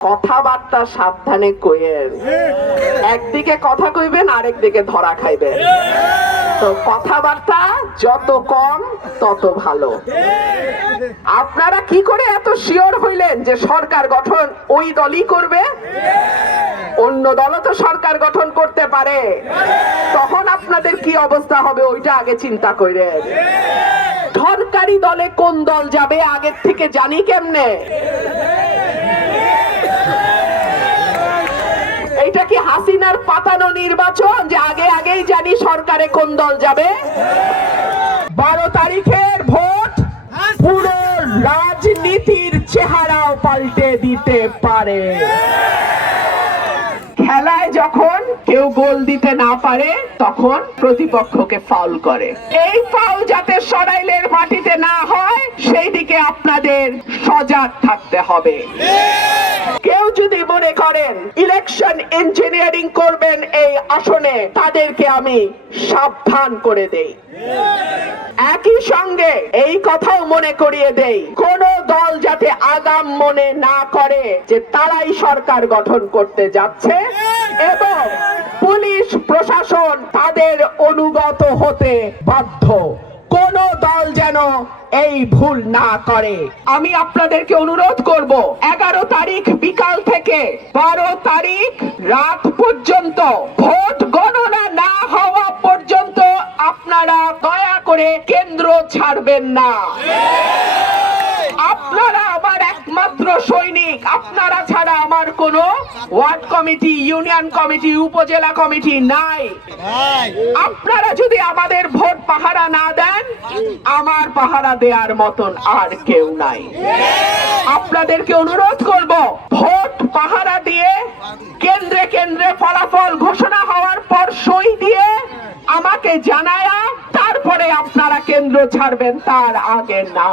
কথাবার্তা সাবধানে কইেন। একদিকে কথা কইবেন, আরেকদিকে ধরা খাইবেন। তো কথাবার্তা যত কম তত ভালো। আপনারা কি করে এত শিওর হইলেন যে সরকার গঠন ওই দলই করবে? অন্য দলও তো সরকার গঠন করতে পারে। তখন আপনাদের কি অবস্থা হবে ওইটা আগে চিন্তা করেন। সরকারি দলে কোন দল যাবে আগের থেকে জানি কেমনে? এইটা কি হাসিনার পাতানো নির্বাচন যে আগে আগেই জানি সরকারে কোন দল যাবে? 12 তারিখের ভোট পুরো রাজনীতির চেহারাও পাল্টে দিতে পারে। খেলায় যখন কেউ গোল দিতে না পারে তখন প্রতিপক্ষকে ফাউল করে। এই ফাউল যাতে সরাইলের মাটিতে না হয় সেই দিকে আপনাদের সজাগ থাকতে হবে। কেউ যদি মনে করেন ইলেকশন ইঞ্জিনিয়ারিং করবেন এই আসনে, তাদেরকে আমি সাবধান করে দেই। একই সঙ্গে এই কথাও মনে করিয়ে দেই, কোন দল যাতে আগাম মনে না করে যে তারাই সরকার গঠন করতে যাচ্ছে এবং পুলিশ প্রশাসন তাদের অনুগত হতে বাধ্য। কোন দল যেন এই ভুল না করে। আমি আপনাদেরকে অনুরোধ করব, 11 তারিখ বিকাল থেকে 12 তারিখ রাত পর্যন্ত, ভোট গণনা না হওয়া পর্যন্ত আপনারা দয়া করে কেন্দ্র ছাড়বেন না। আপনারা আমার একমাত্র সৈনিক। আপনারা ছাড়া আমার কোনো ওয়ার্ড কমিটি, ইউনিয়ন কমিটি, উপজেলা কমিটি নাই। আপনারা যদি আমাদের ভোট পাহারা না দেন, আমার পাহারা দেওয়ার মতন আর কেউ নাই। আপনাদেরকে অনুরোধ করব, ভোট পাহারা দিয়ে কেন্দ্রে কেন্দ্রে ফলাফল ঘোষণা হওয়ার পর সই দিয়ে আমাকে জানায়া তারপরে আপনারা কেন্দ্র ছাড়বেন, তার আগে না।